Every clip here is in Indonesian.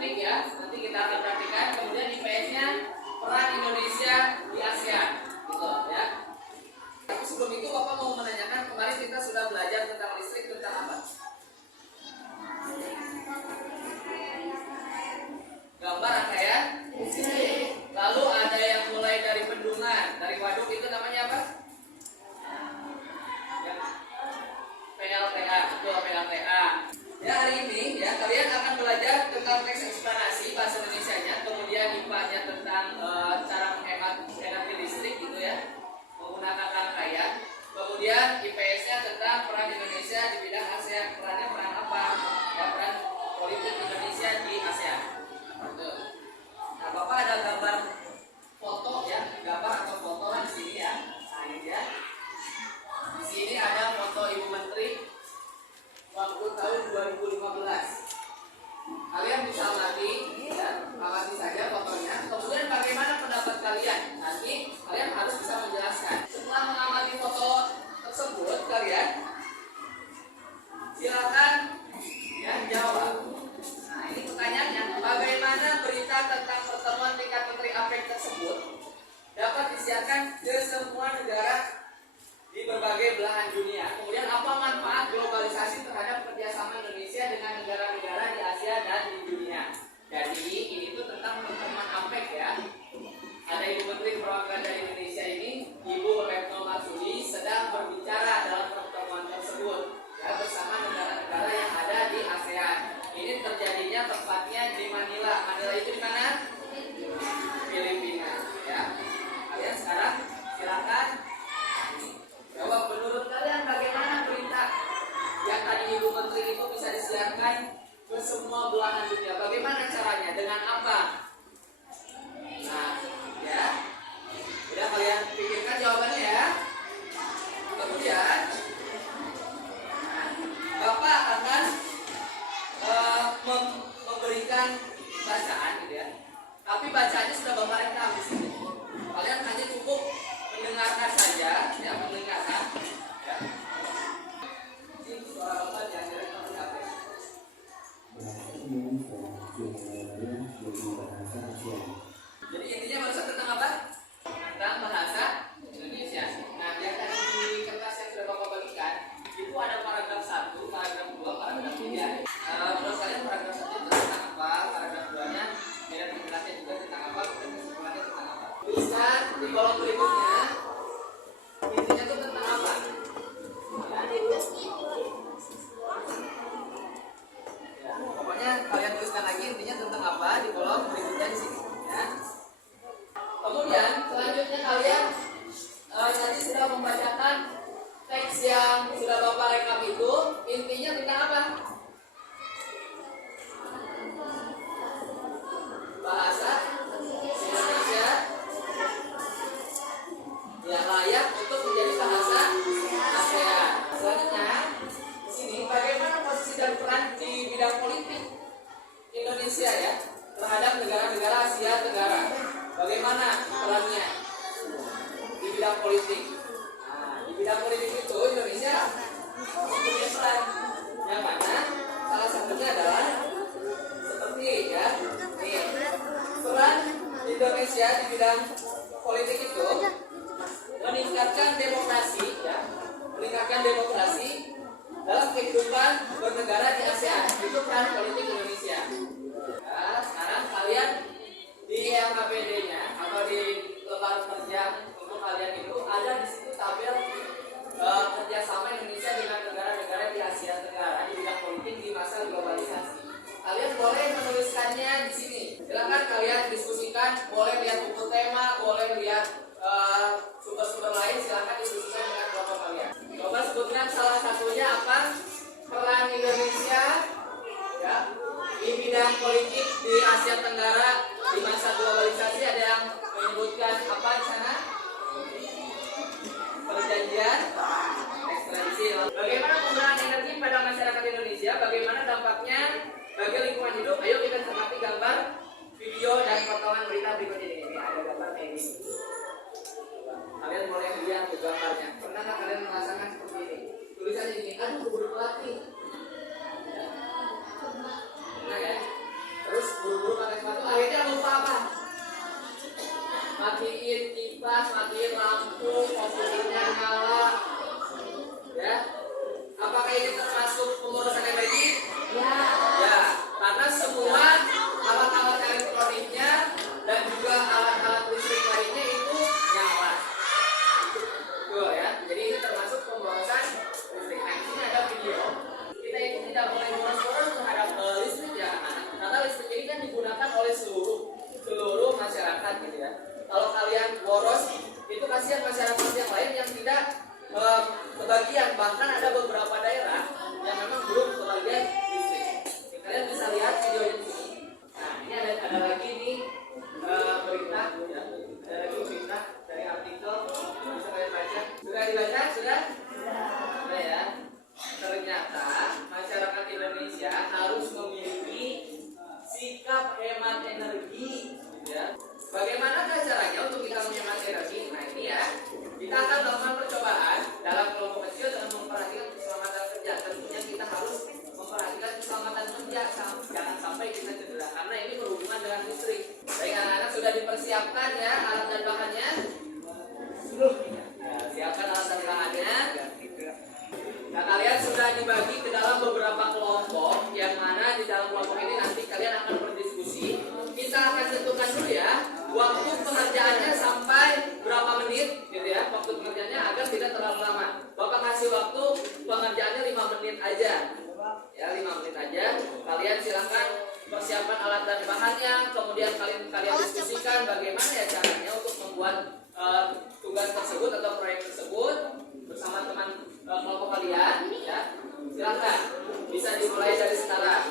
cantik ya. Nanti kita akan praktikan. Kemudian IPS-nya peran Indonesia di ASEAN, gitu ya. Tapi sebelum itu Bapak mau menanyakan, kemarin kita sudah belajar tentang listrik, tentang apa? Gambar rangkaian listrik. Lalu ada yang mulai dari bendungan, dari waduk, itu namanya apa? PLTA, betul, PLTA. Ya, hari ini ya kalian akan belajar tentang teks eksplanasi bahasa Indonesianya, kemudian IPA-nya tentang cara menghemat energi listrik gitu ya, menggunakan rangkaian. Kemudian IPS-nya tentang peran Indonesia di bidang ASEAN. Perannya peran apa? Ya, peran politik Indonesia di ASEAN. Betul. Nah, Bapak ada gambar foto ya, gambar atau foto di sini ya. Nah, ini ya. Di sini ada foto Ibu Menteri waktu tahun 2015. Kalian bisa amati ya, amati saja fotonya. Kemudian bagaimana pendapat kalian? Nanti kalian harus bisa menjelaskan. Setelah mengamati foto tersebut, kalian silakan ya jawab. Nah, ini pertanyaannya, bagaimana berita tentang pertemuan tingkat menteri APEC tersebut dapat disiarkan ke semua negara di berbagai belahan dunia? Kemudian apa manfaat globalisasi terhadap kerjasama Indonesia dengan negara-negara di Asia dan di dunia? Jadi ini tuh tentang pertemuan APEC ya. Ada Ibu Menteri Perwakilan dari Indonesia ini, Ibu Retno Marsudi, sedang berbicara dalam pertemuan tersebut ya, bersama negara-negara yang ada di ASEAN. Ini terjadinya tempatnya di Manila. Manila itu di mana? Filipina ya. Kalian sekarang silakan jawab, menurut kalian bagaimana berita yang tadi Ibu Menteri itu bisa disiarkan ke semua belahan dunia? Bagaimana caranya? Dengan apa? Nah, ya. Udah kalian pikirkan jawabannya ya. Kemudian Bapak akan memberikan bacaan gitu ya. Tapi bacaannya sudah Bapak rekam di sini. Kalian hanya cukup mendengarkan saja, ya, mendengarkan. Ya. Ini suara Bapak yang direkam di HP. Jadi intinya barusan tentang apa? Tentang bahasa Indonesia. Nah, yang tadi di kertas yang sudah Bapak bagikan, itu ada paragraf 1, paragraf 2, paragraf 3. Menurut kalian paragraf 1 itu tentang apa? Paragraf 2-nya biar penjelasannya juga tentang apa? Dan kesimpulannya tentang apa? Tuliskan di kolom berikutnya. Intinya itu tentang apa? Ya, pokoknya kalian tuliskan lagi intinya tentang apa di kolom berikutnya di sini. Ya. Kemudian selanjutnya kalian tadi sudah membacakan teks yang sudah Bapak rekam itu, intinya tentang apa? Bahasa Indonesia yang layak untuk menjadi bahasa ASEAN. Selanjutnya, di sini bagaimana posisi dan peran di bidang politik Indonesia ya terhadap negara-negara Asia Tenggara? Bagaimana perannya di bidang politik? Nah, di bidang politik itu Indonesia mempunyai peran yang mana salah satunya adalah seperti ya, nih, peran Indonesia di bidang politik itu meningkatkan demokrasi ya, meningkatkan demokrasi dalam kehidupan bernegara di ASEAN. Itu peran politik Indonesia. Nah, sekarang kalian di LKPD-nya atau di lembar kerja untuk kalian itu ada di situ tabel kerjasama Indonesia dengan negara-negara di Asia Tenggara di bidang politik di masa globalisasi. Kalian boleh menuliskannya di sini. Silakan kalian diskusikan, boleh lihat buku tema, boleh lihat sumber-sumber lain, silakan diskusikan dengan kelompok kalian. Coba sebutkan salah satunya apa peran Indonesia ya di bidang politik di Asia Tenggara di masa globalisasi. Ada yang menyebutkan apa di sana? Perjanjian ekstradisi. Bagaimana penggunaan energi pada masyarakat Indonesia? Bagaimana dampaknya bagi lingkungan hidup? Ayo kita cermati gambar, video, dan potongan berita berikut ini. Ini ada gambar kayak gini. Kalian boleh lihat gambarnya. Pernah nggak kalian merasakan seperti ini? Tulisannya gini, aduh keburu pelatih. Pernah ya? Terus guru siapkan ya alat dan bahannya. Ya, siapkan alat dan bahannya. Nah, kalian sudah dibagi ke dalam beberapa kelompok, yang mana di dalam kelompok ini nanti kalian akan berdiskusi. Kita akan tentukan dulu ya waktu pengerjaannya sampai berapa menit gitu ya, waktu pengerjaannya agar tidak terlalu lama. Bapak kasih waktu pengerjaannya 5 menit aja ya, 5 menit aja. Kalian silahkan persiapkan alat dan bahannya, kemudian kalian diskusikan bagaimana ya caranya untuk membuat tugas tersebut atau proyek tersebut bersama teman kelompok kalian ya. Silahkan bisa dimulai dari sekarang.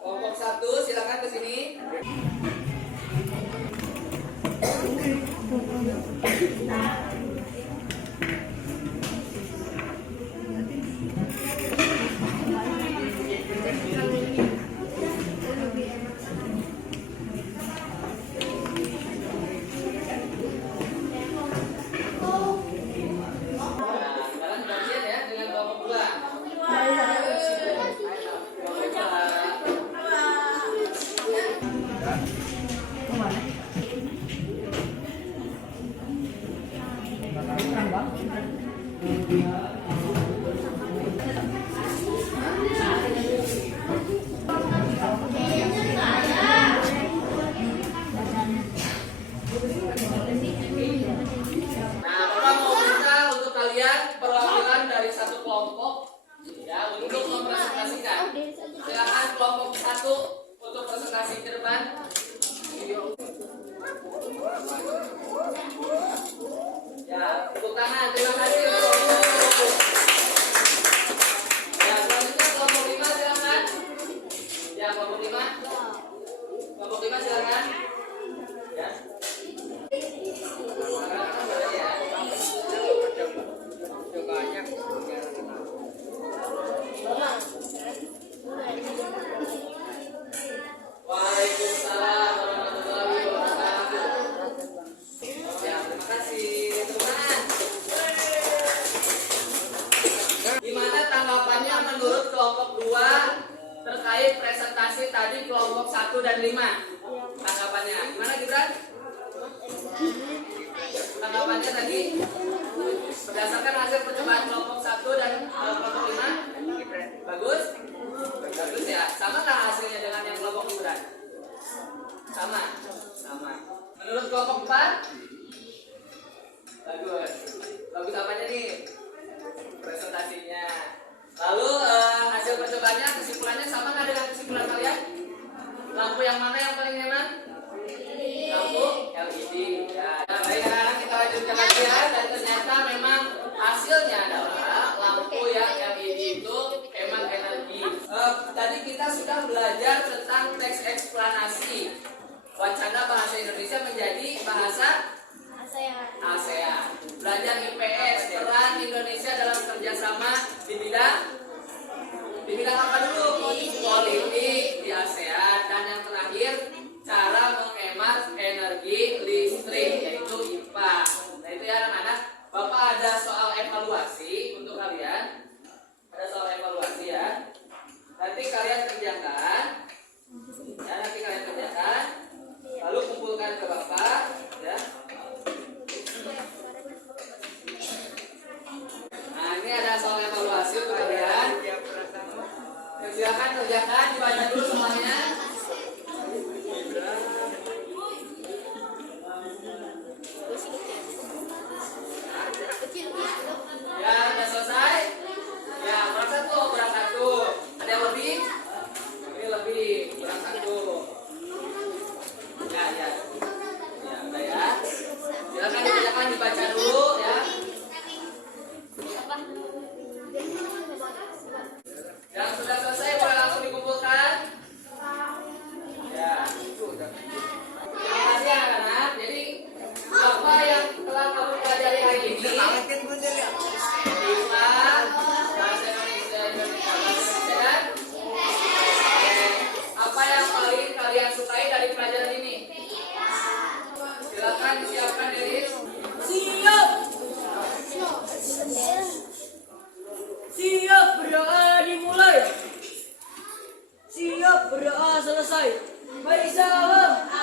Kelompok 1 silakan ke sini. Sekarang gantian ya dengan kelompok 2. Nah, Bapak mau minta untuk kalian perwakilan dari satu kelompok ya untuk mempresentasikan. Silakan kelompok 1 untuk presentasi ke depan. Ya, tepuk tangan. Terima kasih untuk kelompok 1. Ya, selanjutnya kelompok 5 silakan. Ya, kelompok 5. Kelompok 5 silakan. Ya. Waalaikumsalam warahmatullahi wabarakatuh. Ya, terima kasih. Teman-teman. Gimana tanggapannya menurut kelompok 2 terkait presentasi tadi kelompok 1 dan 5? Tanggapannya gimana, Gibran? Tanggapannya tadi berdasarkan hasil percobaan kelompok 1 dan kelompok 5 bagus? Bagus ya. Sama nggak hasilnya dengan yang kelompok Gibran? Sama. Menurut kelompok 4? Bagus. Bagus apanya nih? Presentasinya. Lalu hasil percobaannya, kesimpulannya sama nggak dengan kesimpulan kalian? Lampu yang mana yang paling nyaman? Lampu LED. Ya, baik anak-anak, kita lanjutkan lagi ya. Dan ternyata memang hasilnya adalah lampu yang LED itu hemat energi. Tadi kita sudah belajar tentang teks eksplanasi wacana bahasa Indonesia menjadi bahasa ASEAN. Belajar IPS, peran Indonesia dalam kerjasama di bidang apa dulu? Politik di ASEAN. Dan yang terakhir, cara menghemat energi listrik, yaitu IPA. Nah itu ya anak-anak. Bapak ada soal evaluasi untuk kalian. Ada soal evaluasi ya. Nanti kalian kerjakan. Lalu kumpulkan ke Bapak ya. Nah ini ada soal evaluasi untuk kalian. berdoa selesai. Mari salam.